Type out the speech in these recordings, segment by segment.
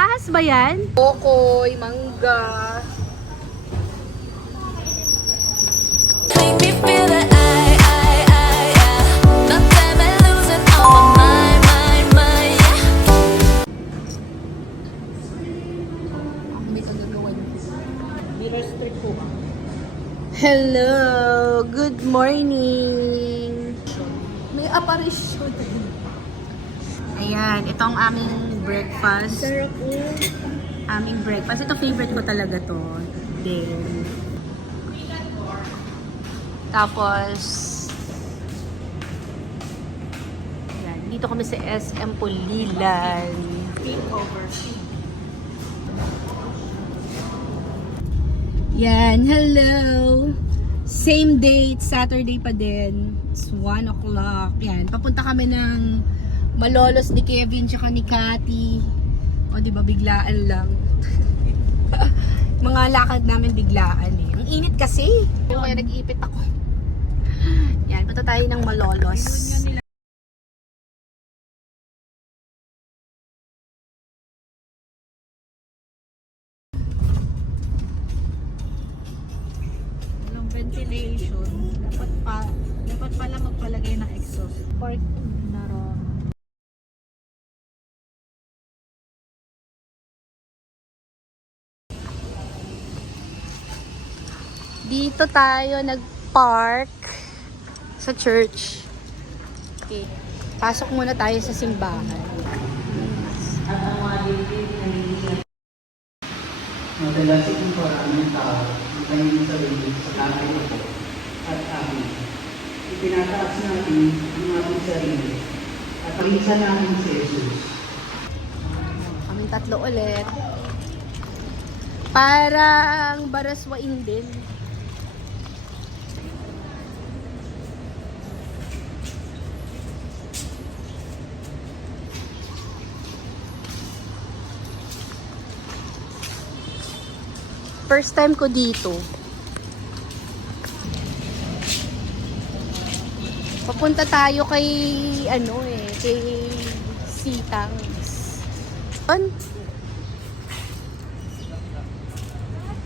Ahas ba yan? Okoy, mangga. Hello! Good morning! May apparition. Ayan, ito ang aming breakfast. Sarap po. Aming breakfast. Ito favorite ko talaga to. Then, tapos, ayan, dito kami sa SM Pulilan. Yan, hello! Same date, Saturday pa din. It's 1 o'clock. Yan, papunta kami ng Malolos ni Kevin tsaka ni Cathy. O, di ba, biglaan lang. Mga lakad namin biglaan eh. Ang init kasi. Kaya nag-iipit ako. Yan, punta tayo ng Malolos. Dito tayo nag-park sa church. Okay. Pasok muna tayo sa simbahan. Madalas itong paraan ng tao ang kanyang sarili sa tatay ko at amin. Itinataas natin ang ating sarili at pag-isa natin si Jesus. Kaming tatlo ulit. Parang baraswain din. First time ko dito. Papunta tayo kay ano eh, kay Sitangs. An?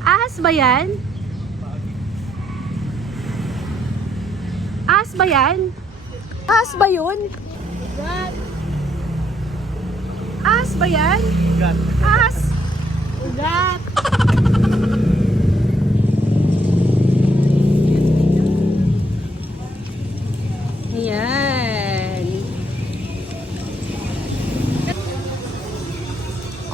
Ahas ba yan? Ahas ba yan? Ahas ba yun? Ahas ba yan? Ahas! Ugat! Ayan.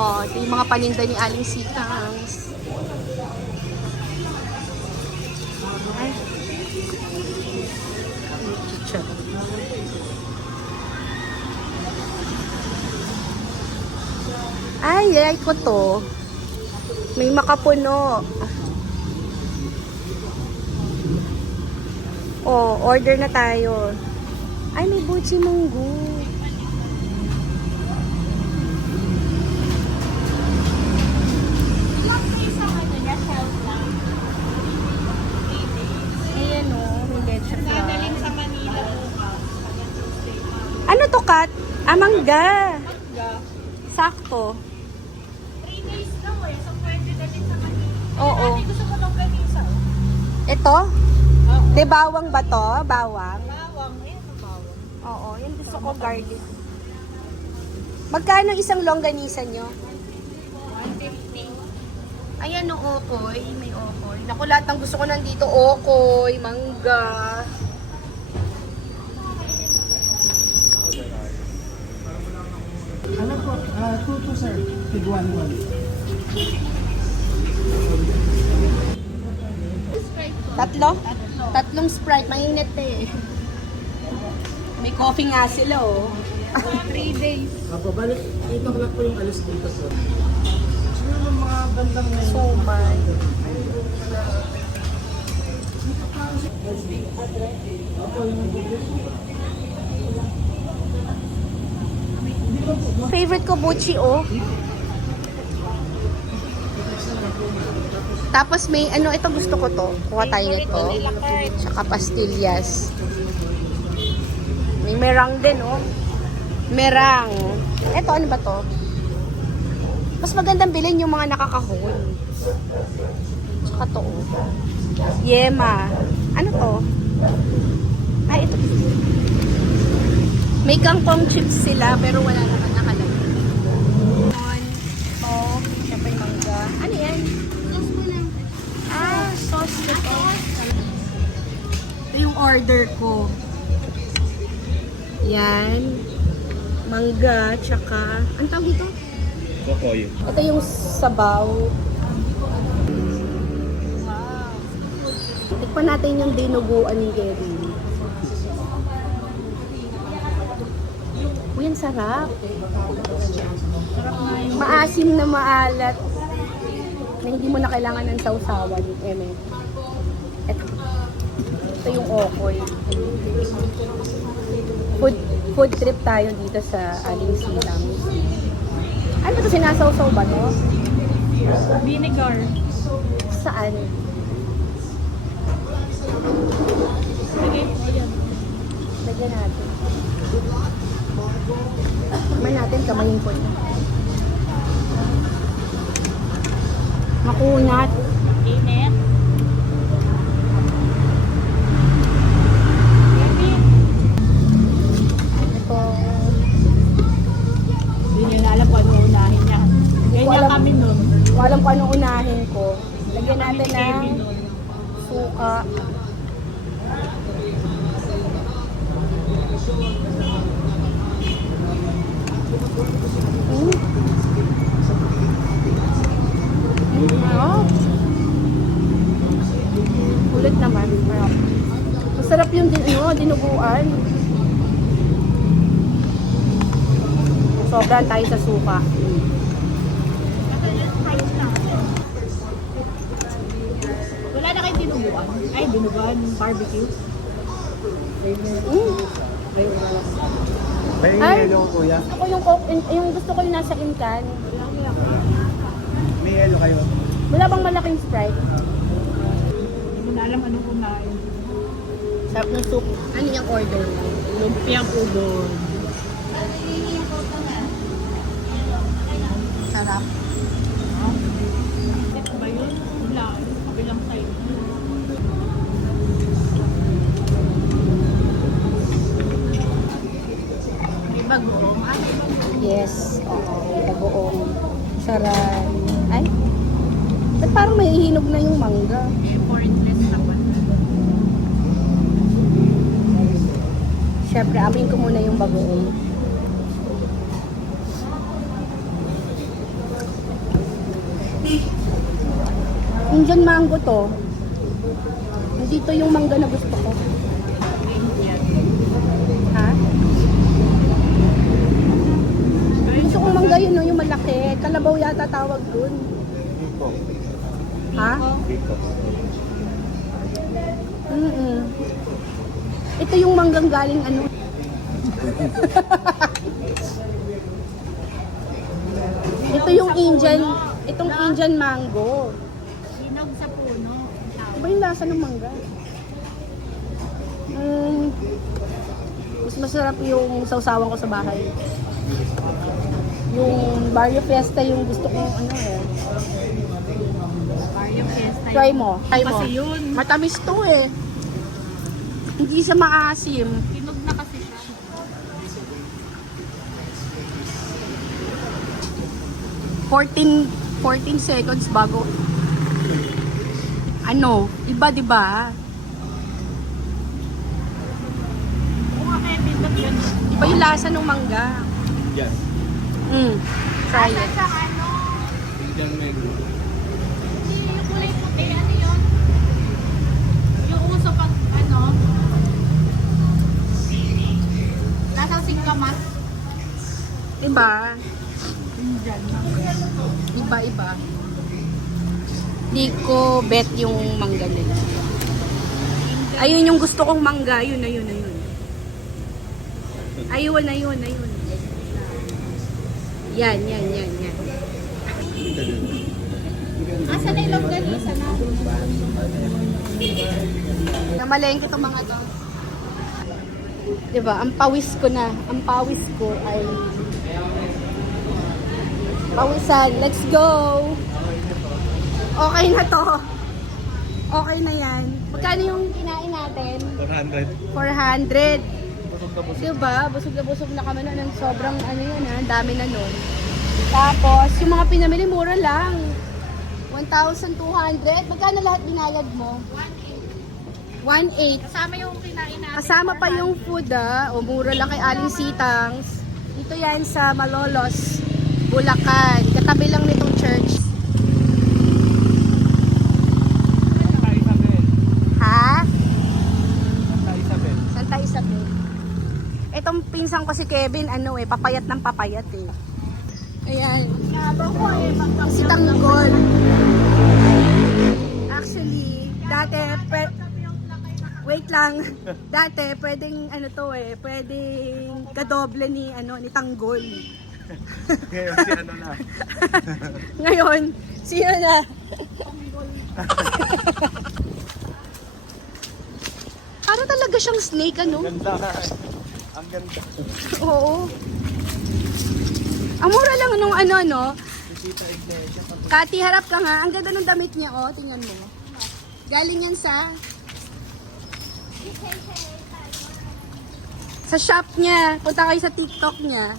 Oh, ito yung mga paninda ni Aling Sitangs. Ay. Ay, ay ko to. May makapuno. Oh, order na tayo. Ay, may buchi munggo. Ayan o, may leche flan. sa Manila bukas. Ano to, Kat? Amangga. Sakto. 3 days daw eh. So pwede dalhin sa Manila. Oo. Ate, gusto ko ng ganisa. Ito? Oo. De bawang ba to? Bawang? Bawang. Ayan ang bawang. Oo, yung gusto ko garlic. Magkano isang longganisa nyo? 150. Ayan o, okoy. May okoy. Naku, lahat ng gusto ko nandito, okoy, mangga. Po? Uh, tuto sir. Tiguan mo. Tatlo? Tatlong Sprite. Mainit eh. May coffee nga sila oh. 3 days. Apo, balik. Ito ko lang po yung alis dito sir. Siguro ng mga bandang na So my. Favorite ko buchi oh. Tapos may ano ito gusto ko to. Kuha tayo nito. Tsaka pastillas. May merang din oh. Merang. Ito ano ba to? Mas magandang bilhin yung mga nakakahon. Tsaka to. oh. Yema. Ano to? Ay, ito. May kangkong chips sila, pero wala naman nakalagay. On. Oh, syempre mangga. Ano yan? Sauce mo lang. Ah, sauce ko to. Ito yung order ko. Yan. Mangga, tsaka... Ang tawag ito? Kokoy. Ito yung sabaw. Tikpan natin yung dinuguan ni Kevin. Uy, ang sarap. Maasim na maalat na hindi mo na kailangan ng sausawan, Eme. Ito, ito yung okoy. Food, food trip tayo dito sa Aling Silang. Ano to sinasawsaw ba to? Vinegar. Saan? Sige, ayan. Lagyan natin. Tikman natin, kamayin ko ito. Makunat. Init. Ito. Hindi nyo na alam kung ano unahin niya. Ganyan kami nun. Kung alam unahin ko. Lagyan natin ng suka. Mm. Mm, Ulit naman. Masarap. Masarap yung din, ano, dinuguan. Sobrang tayo sa suka. Wala na kayo dinuguan. Ay, dinuguan. Barbecue. Mm. May Ay. yellow, kuya. Gusto ko yung, coke, in- yung gusto ko yung nasa incan. May yellow kayo. Wala bang malaking Sprite? Hindi mo na alam anong unahin. Sarap ng soup. Ano yung order? Lumpiang udon. Sarap. Ito ba yun? Wala. Kabilang side. May bagoong. Ah, may bagoong. Yes. Oo. May bagoong. Saran. Ay. Ba't parang may hinog na yung mangga? Eh, foreignless naman. Siyempre, amin ko muna yung bagoong. Indian mango to. Hindi to yung mangga na gusto ko. Ha? Gusto kong mangga yun, no, yung malaki. Kalabaw yata tawag dun. Ha? Biko. Mm Ito yung manggang galing ano. ito yung Indian, itong Indian mango. Iba yung lasa ng mangga. Mm, mas masarap yung sausawan ko sa bahay. Yung Barrio Fiesta yung gusto ko ano eh. Mario Fiesta. Try mo. Try mo. Kasi yun. Matamis to eh. Hindi siya maasim. Sinog na kasi siya. Fourteen 14 seconds bago ano, iba 'di ba? Iba yung lasa ng mangga. Yes. Mm. Try it. sa ano? Indian mango. Yung kulay puti, ano yun? Yung uso pag ano? Nasa singkamas. Iba. Indian. Iba iba. Di ko bet yung mangga nila. Ayun yung gusto kong mangga. Ayun, ayun, ayun. Ayun, ayun, ayun. Yan, yan, yan, yan. Asa na yung longganisa na? Namalengke itong mga to. Diba? Ang pawis ko na. Ang pawis ko ay Pawisan. Let's go! Okay na to. Okay na yan. Magkano yung kinain natin? 400. 400. Diba? Busog na busog na kami nun. Sobrang ano yun ha, dami na nun. Tapos, yung mga pinamili, mura lang. 1,200. Magkano lahat binayad mo? 1,800. Kasama yung kinain natin. Kasama pa yung food ah. O mura lang kay Aling Sitangs. Dito yan sa Malolos, Bulacan. Katabi lang nitong pinsan ko si Kevin, ano eh, papayat ng papayat eh. Ayan. Si Tanggol. Actually, dati, pe- wait lang. Dati, pwedeng ano to eh, pwedeng kadoble ni, ano, ni Tanggol. Ngayon si ano na. Ngayon, sino na? Para talaga siyang snake, ano? Ganda nga eh. Ang ganda. Oo. Ang mura lang nung ano, no? Kati, harap ka nga. Ang ganda ng damit niya, oh. Tingnan mo. Galing yan sa... Sa shop niya. Punta kayo sa TikTok niya.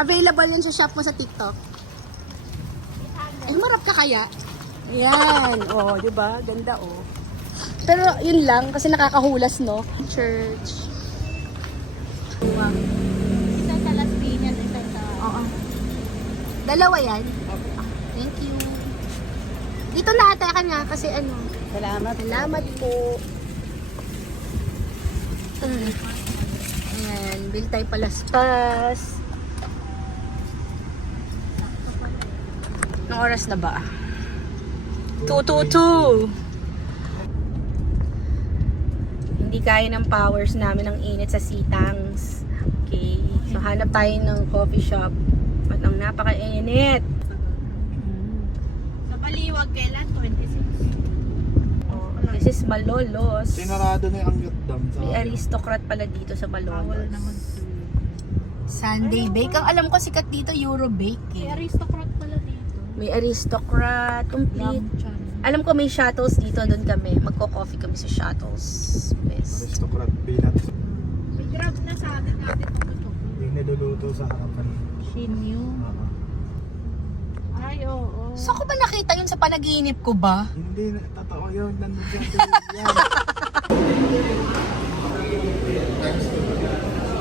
Available yan sa shop mo sa TikTok. Ay, marap ka kaya? Ayan. Oh, di ba? Ganda, oh. Pero yun lang, kasi nakakahulas, no? Church. Isa sa Las Piñas, isa sa... Oo. Dalawa yan? Thank you. Dito na ate ka nga kasi ano. Salamat. Salamat po. Mm. Ayan, bill tayo palaspas. Anong oras na ba? 222. Hindi kaya ng powers namin ang init sa sitangs. Okay. So, hanap tayo ng coffee shop. At ang napaka-init. Sa Baliwag, kailan? 26. Oh, this is Malolos. Sinarado na yung Angyot Dam. Sa May aristocrat pala dito sa Bawal Malolos. naman. Sunday bake. Ang alam ko sikat dito, Euro bake. May Eh. aristocrat pala dito. May aristocrat, complete. Alam ko may shuttles dito, doon kami. Magko-coffee kami sa shuttles. Yes. Aristocrat Peanut. May grab na sa atin natin ito. Yung niluluto sa harapan. Shinyu. Oo. Ay, oo. So ko ba nakita yun sa panaginip ko ba? Hindi, totoo yun. Nandiyan ko yan.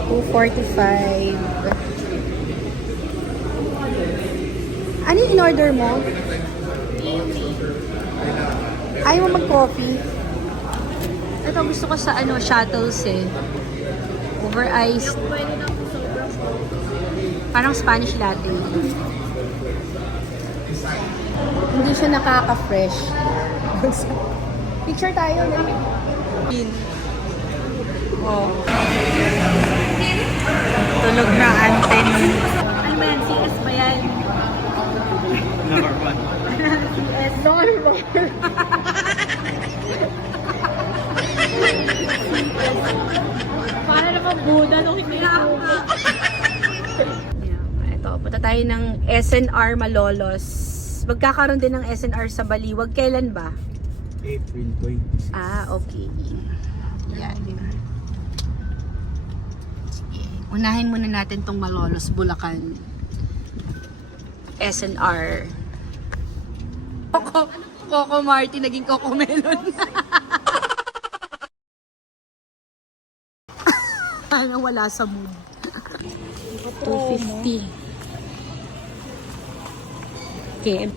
245. Ano yung in-order mo? Ayaw mo mag-coffee? Ito, gusto ko sa ano, shuttles eh. Over sobrang Parang Spanish latte. Hindi siya nakaka-fresh. Picture tayo na. Oh. Tulog na anten. Ano ba yan? CS ba yan? Number one. CS normal. Para naman Buddha nung hindi. Yeah, ito, punta tayo ng SNR Malolos. Magkakaroon din ng SNR sa Baliwag. Kailan ba? April 20. Ah, okay. Yan. Sige. Unahin muna natin tong Malolos, Bulacan. SNR. Coco, Coco Martin, naging Coco Melon. Parang wala sa mood. 250. Okay.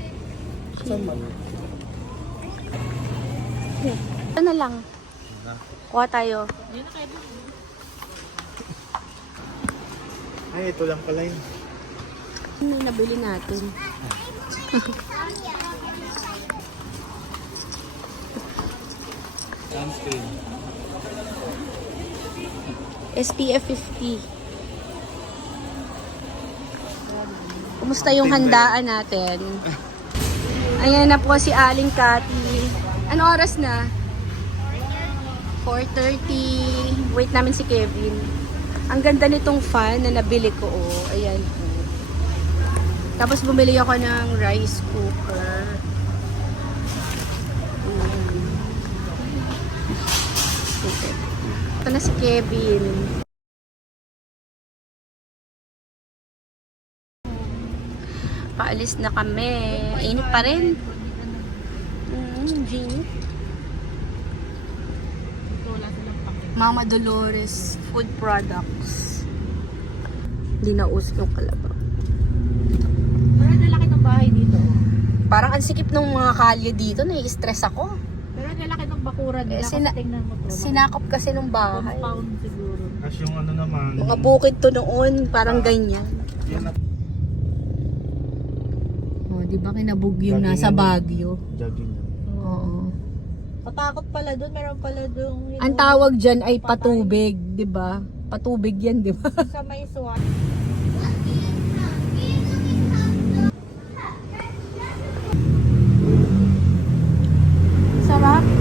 Ito na lang. Kuha tayo. Ay, ito lang pala yun. Ano yung nabili natin? Sunscreen. SPF 50. Kumusta yung handaan natin? Ayan na po si Aling Cathy. Ano oras na? 4.30. Wait namin si Kevin. Ang ganda nitong fan na nabili ko. Oh. Ayan po. Tapos bumili ako ng rice cooker. Mm. Okay. Ito na si Kevin. Paalis na kami. Init pa rin. Mm, Jean. Ito wala silang pakit. Mama Dolores Food Products. Hindi na uso yung kalabaw. Parang ang sikip ng mga kalye dito. Nai-stress ako. Ang lalaki ng bakuran nila. Eh, sina- kasi tingnan mo to. Sinakop kasi ng bahay. Compound siguro. Tapos yung ano naman. Mga bukid to noon. Parang ganyan. Yan. Oh, di ba kinabog yung Jogging nasa. Baguio? Jogging na. Oo. Katakot pala doon. Meron pala doon. Ang tawag dyan ay patubig, di ba? Patubig yan, di ba? Sa may SWAT. đó.